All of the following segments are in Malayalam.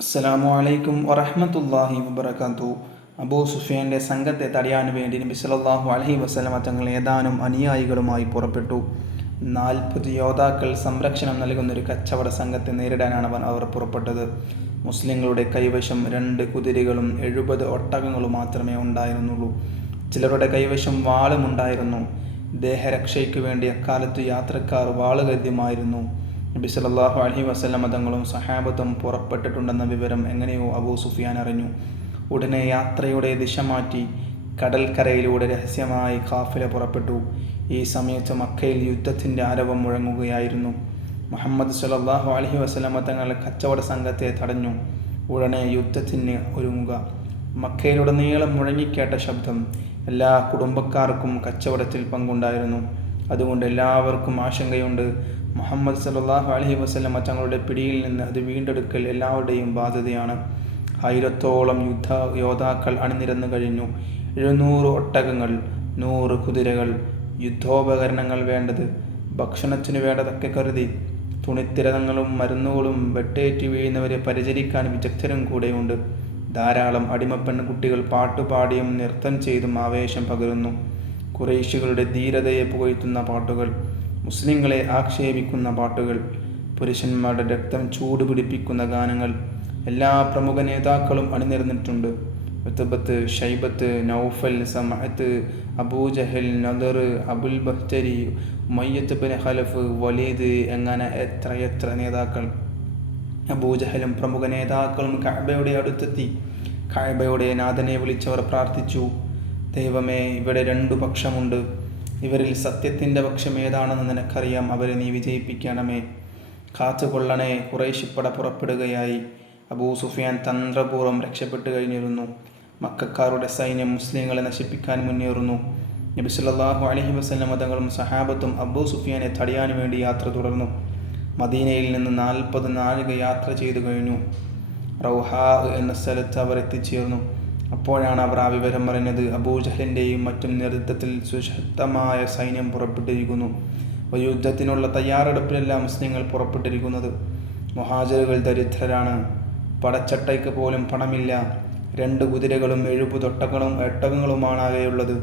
അസ്സലാമു അലൈക്കും വറഹ്മത്തുള്ളാഹി വബറകാതുഹു. അബൂ സുഫിയാൻ്റെ സംഘത്തെ തടയാൻ വേണ്ടി നബി സല്ലല്ലാഹു അലൈഹി വസല്ലമ തങ്ങൾ ഏതാനും അനുയായികളുമായി പുറപ്പെട്ടു. 40 യോദ്ധാക്കൾ സംരക്ഷണം നൽകുന്നൊരു കച്ചവട സംഘത്തെ നേരിടാനാണ് അവർ പുറപ്പെട്ടത്. മുസ്ലിങ്ങളുടെ കൈവശം 2 കുതിരകളും 70 ഒട്ടകങ്ങളും മാത്രമേ ഉണ്ടായിരുന്നുള്ളൂ. ചിലരുടെ കൈവശം വാളും ഉണ്ടായിരുന്നു. ദേഹരക്ഷയ്ക്ക് വേണ്ടി അക്കാലത്ത് യാത്രക്കാർ വാള് ഗദ്യമായിരുന്നു. നബി സല്ലല്ലാഹു അലൈഹി വസല്ലമ തങ്ങളും സഹാബത്തും പുറപ്പെട്ടിട്ടുണ്ടെന്ന വിവരം എങ്ങനെയോ അബൂ സുഫിയാൻ അറിഞ്ഞു. ഉടനെ യാത്രയുടെ ദിശ മാറ്റി കടൽക്കരയിലൂടെ രഹസ്യമായി ഖാഫില പുറപ്പെട്ടു. ഈ സമയത്ത് മക്കയിൽ യുദ്ധത്തിൻ്റെ ആരവം മുഴങ്ങുകയായിരുന്നു. മുഹമ്മദ് സല്ലല്ലാഹു അലൈഹി വസല്ലമ തങ്ങൾ കച്ചവട സംഘത്തെ തടഞ്ഞു. ഉടനെ യുദ്ധത്തിന് ഒരുങ്ങുക. മക്കയിലുടനീളം മുഴങ്ങിക്കേട്ട ശബ്ദം. എല്ലാ കുടുംബക്കാർക്കും കച്ചവടത്തിൽ പങ്കുണ്ടായിരുന്നു. അതുകൊണ്ട് എല്ലാവർക്കും ആശങ്കയുണ്ട്. മുഹമ്മദ് സല്ലല്ലാഹു അലൈഹി വസല്ലമ തങ്ങളുടെ പിടിയിൽ നിന്ന് അത് വീണ്ടെടുക്കൽ എല്ലാവരുടെയും ബാധ്യതയാണ്. 1000ഓളം യോദ്ധാക്കൾ അണിനിരന്നു കഴിഞ്ഞു. 700 ഒട്ടകങ്ങൾ, 100 കുതിരകൾ, യുദ്ധോപകരണങ്ങൾ വേണ്ടത്, ഭക്ഷണത്തിനു വേണ്ടതൊക്കെ കരുതി. തുണിത്തരങ്ങളും മരുന്നുകളും വെട്ടേറ്റ് വീഴുന്നവരെ പരിചരിക്കാൻ വിദഗ്ധരും കൂടെയുണ്ട്. ധാരാളം അടിമപ്പെൺകുട്ടികൾ പാട്ടുപാടിയും നൃത്തം ചെയ്തും ആവേശം പകരുന്നു. ഖുറൈശികളുടെ ധീരതയെ പുകഴ്ത്തുന്ന പാട്ടുകൾ, മുസ്ലിങ്ങളെ ആക്ഷേപിക്കുന്ന പാട്ടുകൾ, പുരുഷന്മാരുടെ രക്തം ചൂടുപിടിപ്പിക്കുന്ന ഗാനങ്ങൾ. എല്ലാ പ്രമുഖ നേതാക്കളും അണിനിരന്നിട്ടുണ്ട്. Utbah, Shaybah, Nawfal, Zamah, Abu Jahl, Nadr, Abul Bakhtari, Umayyah bin Khalaf, Walid, എങ്ങനെ എത്ര നേതാക്കൾ. അബൂജഹലും പ്രമുഖ നേതാക്കളും കഅബയുടെ അടുത്തെത്തി. കഅബയുടെ നാഥനെ വിളിച്ചവർ പ്രാർത്ഥിച്ചു, ദൈവമേ, ഇവിടെ 2 പക്ഷമുണ്ട്. ഇവരിൽ സത്യത്തിൻ്റെ പക്ഷം ഏതാണെന്ന് നിനക്കറിയാം. അവരെ നീ വിജയിപ്പിക്കണമേ, കാത്തുകൊള്ളണേ. ഖുറൈശിപ്പട പുറപ്പെടുകയായി. അബൂ സുഫിയാൻ തന്ത്രപൂർവ്വം രക്ഷപ്പെട്ടു കഴിഞ്ഞിരുന്നു. മക്കക്കാരുടെ സൈന്യം മുസ്ലിങ്ങളെ നശിപ്പിക്കാൻ മുന്നേറുന്നു. നബി സല്ലല്ലാഹു അലൈഹി വസല്ലമ തങ്ങളും സഹാബത്തും അബൂ സുഫിയാനെ തടയാൻ വേണ്ടി യാത്ര തുടർന്നു. മദീനയിൽ നിന്ന് 40 നാഴിക യാത്ര ചെയ്തു കഴിഞ്ഞു. റൗഹാ എന്ന സ്ഥലത്ത് അവർ എത്തിച്ചേർന്നു. അപ്പോഴാണ് അവർ ആ വിവരം അറിഞ്ഞത്. അബൂജഹലിൻ്റെയും മറ്റും നേതൃത്വത്തിൽ സുശക്തമായ സൈന്യം പുറപ്പെട്ടിരിക്കുന്നു. ഒരു യുദ്ധത്തിനുള്ള തയ്യാറെടുപ്പിലെല്ലാം മുസ്ലിങ്ങൾ പുറപ്പെട്ടിരിക്കുന്നത്. മുഹാജിറുകൾ ദരിദ്രരാണ്. പടച്ചട്ടയ്ക്ക് പോലും പണമില്ല. 2 കുതിരകളും 70 ഒട്ടകങ്ങളുമാണ് ആകെയുള്ളത്.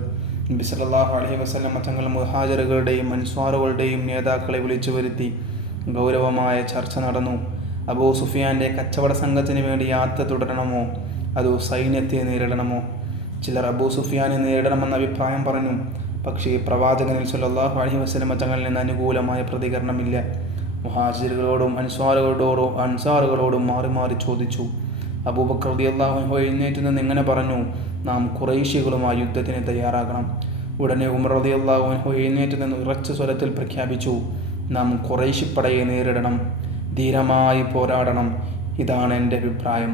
നബി സല്ലല്ലാഹു അലൈഹി വസല്ലമ തങ്ങൾ മുഹാജിറുകളുടെയും അൻസ്വാറുകളുടെയും നേതാക്കളെ വിളിച്ചു വരുത്തി. ഗൗരവമായ ചർച്ച നടന്നു. അബൂ സുഫിയാൻ്റെ കച്ചവട സംഘത്തിന് വേണ്ടി യാത്ര തുടരണമോ അതോ സൈന്യത്തെ നേരിടണമോ? ചിലർ അബൂ സുഫിയാനെ നേരിടണമെന്ന അഭിപ്രായം പറഞ്ഞു. പക്ഷേ പ്രവാചകനിൽ സല്ലല്ലാഹു അലൈഹി വസല്ലമ തങ്ങളിൽ നിന്ന് അനുകൂലമായ പ്രതികരണമില്ല. മുഹാജിറുകളോടും അൻസാറുകളോടും മാറി മാറി ചോദിച്ചു. അബൂബക്കർ റളിയല്ലാഹു അൻഹു എഴുന്നേറ്റ് നിന്ന് ഇങ്ങനെ പറഞ്ഞു, നാം ഖുറൈശികളുമായി യുദ്ധത്തിന് തയ്യാറാകണം. ഉടനെ ഉമർ റളിയല്ലാഹു അൻഹു എഴുന്നേറ്റ് നിന്ന് ഉറച്ച സ്വരത്തിൽ പ്രഖ്യാപിച്ചു, നാം ഖുറൈശിപ്പടയെ നേരിടണം, ധീരമായി പോരാടണം. ഇതാണ് എൻ്റെ അഭിപ്രായം.